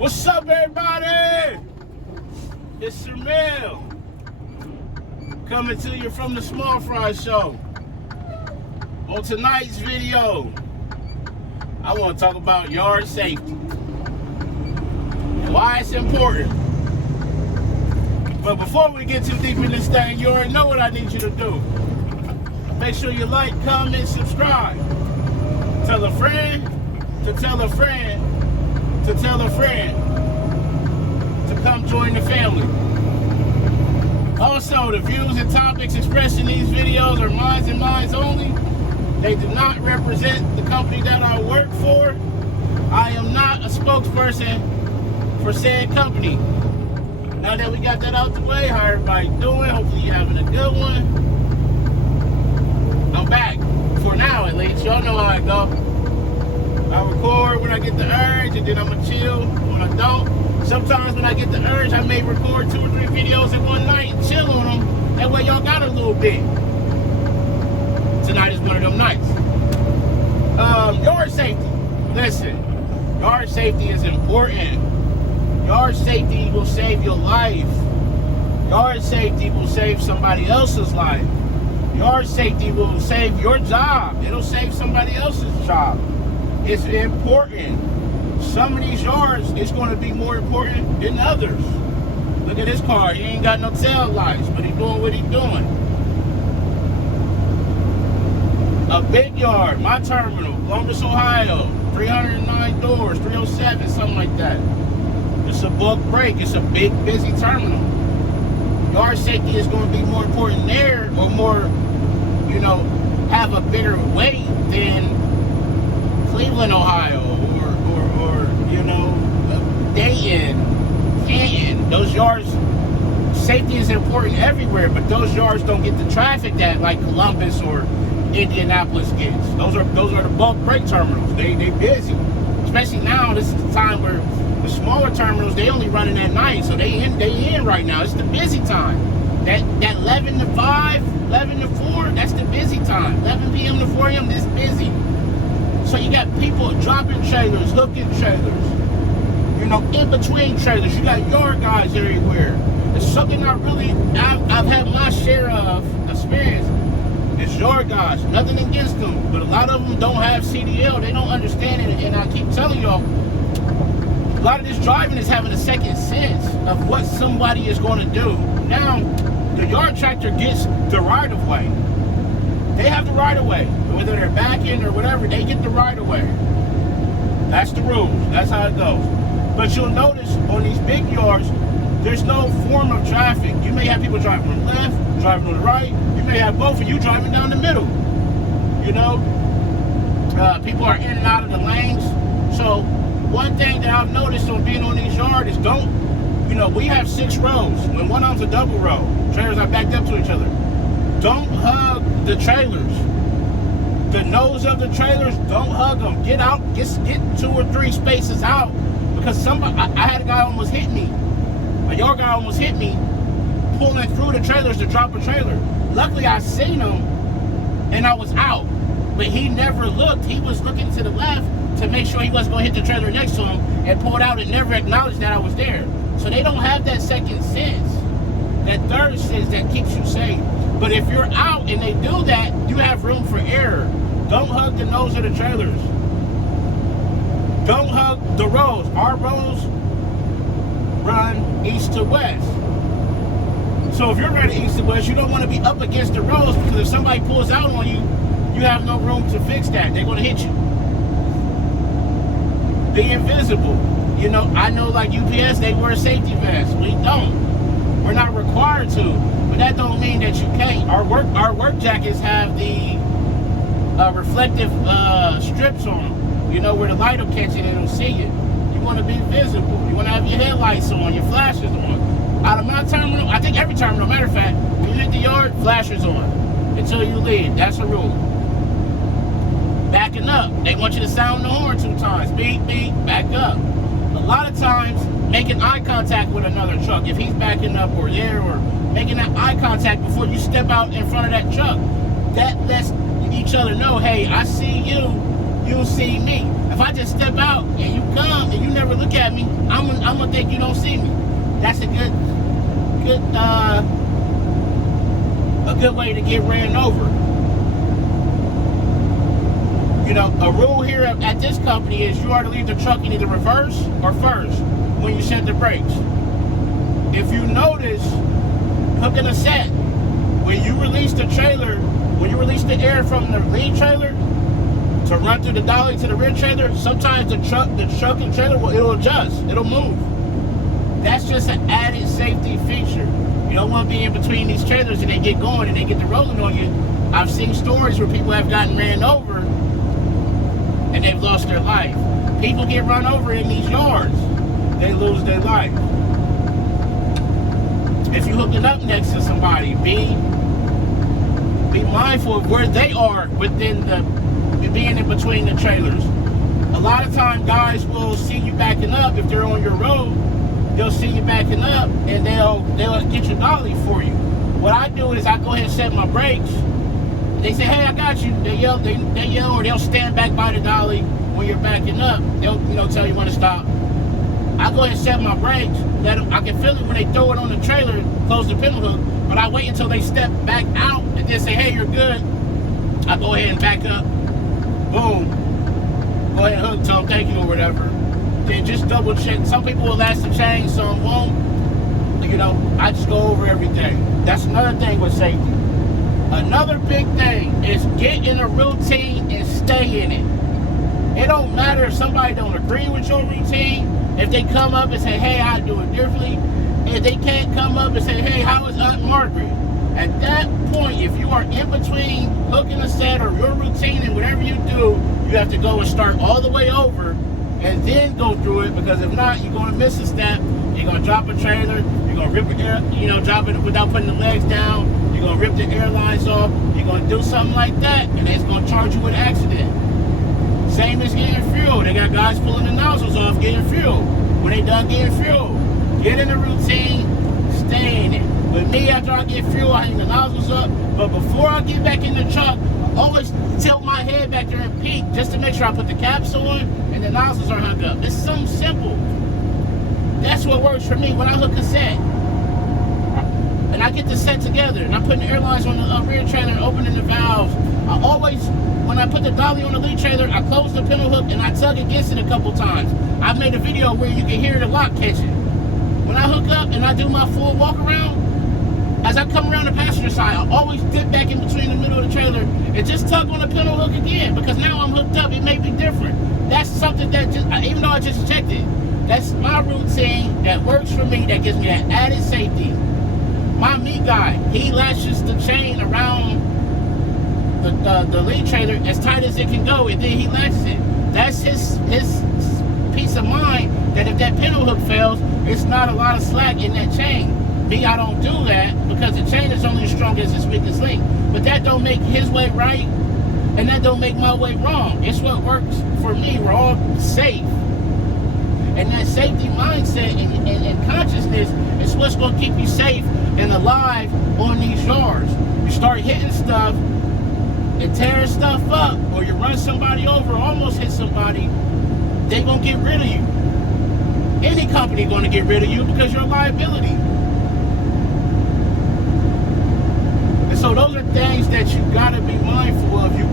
What's up, everybody? It's Shamil coming to you from the Small Fry Show. On tonight's video, I want to talk about yard safety and why it's important. But before we get too deep in this thing, you already know what I need you to do. Make sure you like, comment, subscribe. Tell a friend to tell a friend to tell a friend to come join the family. Also, the views and topics expressed in these videos are mine and mine only. They do not represent the company that I work for. I am not a spokesperson for said company. Now that we got that out the way, how everybody doing? Hopefully you're having a good one. I'm back, for now at least. Y'all know how I go. I record when I get the urge, and then I'm going to chill when I don't. Sometimes when I get the urge, I may record 2 or 3 videos in one night and chill on them. That way y'all got a little bit. Tonight is one of them nights. Yard safety. Listen, yard safety is important. Yard safety will save your life. Yard safety will save somebody else's life. Yard safety will save your job. It'll save somebody else's job. It's important. Some of these yards, it's going to be more important than others. Look at this car. He ain't got no tail lights, but he's doing what he's doing. A big yard, my terminal, Columbus, Ohio, 309 doors, 307, something like that. It's a bulk break. It's a big, busy terminal. Yard safety is going to be more important there, or more, have a bigger weight than Cleveland, Ohio, or Dayton, Canton. Those yards, safety is important everywhere, but those yards don't get the traffic that like Columbus or Indianapolis gets. Those are the bulk break terminals. They busy, especially now. This is the time where the smaller terminals, they only running at night, so they in right now. It's the busy time. That 11 to 5, 11 to 4, that's the busy time. 11 p.m. to 4 a.m. this busy. So you got people dropping trailers, hooking trailers, in between trailers. You got yard guys everywhere. It's something I've had my share of experience. It's yard guys. Nothing against them, but a lot of them don't have CDL. They don't understand it, and I keep telling y'all, a lot of this driving is having a second sense of what somebody is going to do. Now, the yard tractor gets the right of way. They have the right of way. Whether they're backing or whatever, they get the right of way. That's the rules. That's how it goes. But you'll notice on these big yards, there's no form of traffic. You may have people driving on the left, driving on the right. You may have both of you driving down the middle. People are in and out of the lanes. So one thing that I've noticed on being on these yards is we have 6 rows. When one of them's a double row, trailers are backed up to each other. Don't hug the trailers. The nose of the trailers, don't hug them. Get out, get 2 or 3 spaces out. Because I had a guy almost hit me. A yard guy almost hit me pulling through the trailers to drop a trailer. Luckily, I seen him and I was out. But he never looked. He was looking to the left to make sure he wasn't going to hit the trailer next to him, and pulled out and never acknowledged that I was there. So they don't have that second sense, that third sense that keeps you safe. But if you're out and they do that, you have room for error. Don't hug the nose of the trailers. Don't hug the rows. Our rows run east to west. So if you're running east to west, you don't want to be up against the rows, because if somebody pulls out on you, you have no room to fix that. They're going to hit you. Be invisible. I know like UPS, they wear safety vests. We don't. We're not required to. But that don't mean that you can't. Our work jackets have the reflective strips on them. Where the light will catch it and it'll see it. You want to be visible. You want to have your headlights on, your flashes on. Out of my terminal, I think every terminal, matter of fact, when you hit the yard, flashers on until you leave. That's a rule. Backing up, they want you to sound the horn 2 times. Beep, beep, back up. A lot of times, making eye contact with another truck, if he's backing up or making that eye contact before you step out in front of that truck, that lets each other know, hey, I see you, you see me. If if I just step out and you come and you never look at me, I'm gonna think you don't see me. That's a good way to get ran over. You know, a rule here at this company is you are to leave the truck in either reverse or first when you set the brakes. If you notice, hooking a set, when you release the trailer, when you release the air from the lead trailer to run through the dolly to the rear trailer, sometimes the truck and trailer it'll adjust, it'll move. That's just an added safety feature. You don't want to be in between these trailers and they get going and they get to rolling on you. I've seen stories where people have gotten ran over and they've lost their life. People get run over in these yards, they lose their life. If you're hooking up next to somebody, be mindful of where they are within being in between the trailers. A lot of times guys will see you backing up. If they're on your road, they'll see you backing up and they'll get your dolly for you. What I do is I go ahead and set my brakes. They say, hey, I got you. They yell, or they'll stand back by the dolly when you're backing up. They'll tell you when to stop. I go ahead and set my brakes. I can feel it when they throw it on the trailer, close the pintle hook, but I wait until they step back out and then say, hey, you're good. I go ahead and back up. Boom. Go ahead and hook, tell them thank you or whatever. Then just double check. Some people will last the chain, some won't. You know, I just go over everything. That's another thing with safety. Another big thing is get in a routine and stay in it. It don't matter if somebody don't agree with your routine. If they come up and say, hey, I do it differently. If they can't come up and say, hey, how is Aunt Margaret? At that point, if you are in between hooking a set or your routine and whatever you do, you have to go and start all the way over and then go through it, because if not, you're going to miss a step. You're going to drop a trailer. You're going to rip it, drop it without putting the legs down. You're going to rip the airlines off. You're going to do something like that, and it's going to charge you with an accident. Same as getting fuel. They got guys pulling the nozzles off getting fuel. When they done getting fuel, get in the routine, stay in it. With me, after I get fuel, I hang the nozzles up. But before I get back in the truck, I always tilt my head back there and peek just to make sure I put the caps on and the nozzles are hung up. It's something simple. That's what works for me when I hook a set. And I get the set together, and I'm putting the airlines on the rear trailer and opening the valves. I always, when I put the dolly on the lead trailer, I close the pintle hook and I tug against it a couple times. I've made a video where you can hear the lock catching. When I hook up and I do my full walk around, as I come around the passenger side, I always dip back in between the middle of the trailer and just tug on the pintle hook again, because now I'm hooked up. It may be different. That's something that even though I just checked it, that's my routine that works for me, that gives me that added safety. My meat guy, he latches the chain around the lead trailer as tight as it can go, and then he latches it. That's his peace of mind that if that pintle hook fails, it's not a lot of slack in that chain. Me, I don't do that because the chain is only as strong as its weakest link. But that don't make his way right, and that don't make my way wrong. It's what works for me. We're all safe. And that safety mindset and consciousness is what's going to keep you safe and alive on these yards. You start hitting stuff and tearing stuff up, or you run somebody over, almost hit somebody, they're going to get rid of you. Any company going to get rid of you because you're a liability. And so those are things that you got to be mindful of. You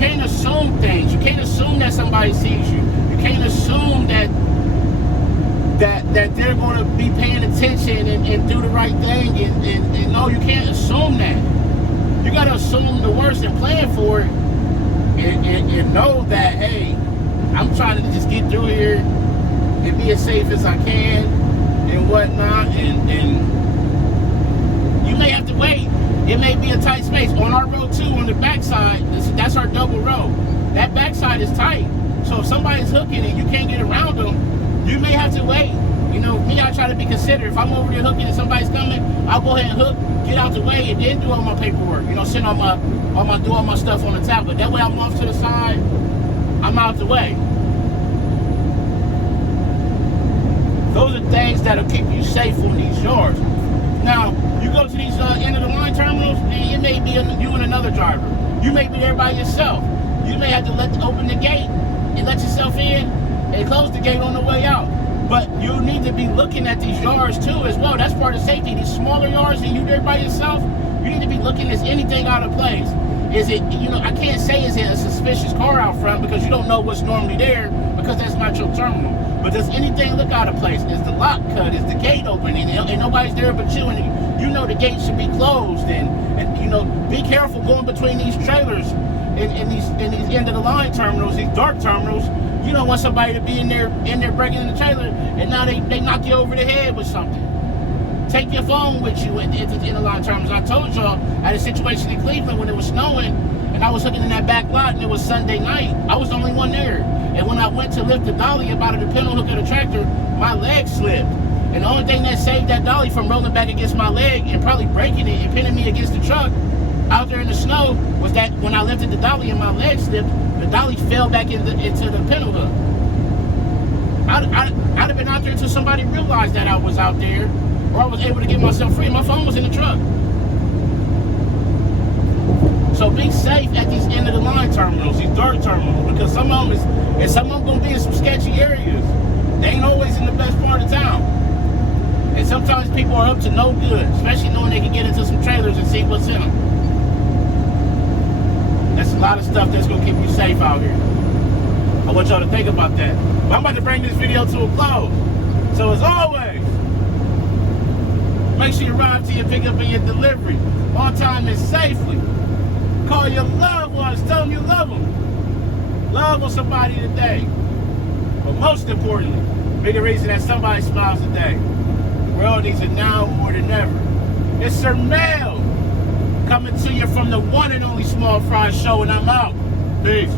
can't assume things. You can't assume that somebody sees you. You can't assume that they're going to be paying attention and do the right thing. And no, you can't assume that. You got to assume the worst and plan for it, and know that, hey, I'm trying to just get through here and be as safe as I can and whatnot. And you may have to wait. It may be a tight space. On our road 2, on the backside, that's our double row. That backside is tight. So if somebody's hooking and you can't get around them, you may have to wait. You know, me, I try to be considerate. If I'm over there hooking and somebody's coming, I'll go ahead and hook, get out the way, and then do all my paperwork. You know, do all my stuff on the tablet. That way I'm off to the side, I'm out the way. Those are things that'll keep you safe on these yards. Now, you go to these end of the line terminals, and it may be you and another driver. You may be there by yourself. You may have to open the gate and let yourself in and close the gate on the way out. But you need to be looking at these yards too as well. That's part of safety. These smaller yards and you there by yourself, you need to be looking at anything out of place. Is it, I can't say is it a suspicious car out front because you don't know what's normally there because that's not your terminal. But does anything look out of place? Is the lock cut? Is the gate open? And nobody's there but you, and you know the gate should be closed. And be careful going between these trailers in these end of the line terminals, these dark terminals. You don't want somebody to be in there breaking in the trailer, and now they knock you over the head with something. Take your phone with you in the line terminals. I told y'all, I had a situation in Cleveland when it was snowing, and I was looking in that back lot, and it was Sunday night. I was the only one there. And when I went to lift the dolly up out of the pintle hook of the tractor, my leg slipped. And the only thing that saved that dolly from rolling back against my leg and probably breaking it and pinning me against the truck out there in the snow was that when I lifted the dolly and my leg slipped, the dolly fell back into the pintle hook. I'd have been out there until somebody realized that I was out there, or I was able to get myself free. My phone was in the truck. So be safe at these end of the line terminals, these dark terminals, because some of them gonna be in some sketchy areas. They ain't always in the best part of town. And sometimes people are up to no good, especially knowing they can get into some trailers and see what's in them. That's a lot of stuff that's gonna keep you safe out here. I want y'all to think about that. But I'm about to bring this video to a close. So as always, make sure you arrive to your pickup and your delivery on time and safely. Call your loved ones, tell them you love them. Love on somebody today. But most importantly, be the reason that somebody smiles today. The world needs it now more than ever. It's Sir Mel coming to you from the one and only Small Fry Show, and I'm out. Peace.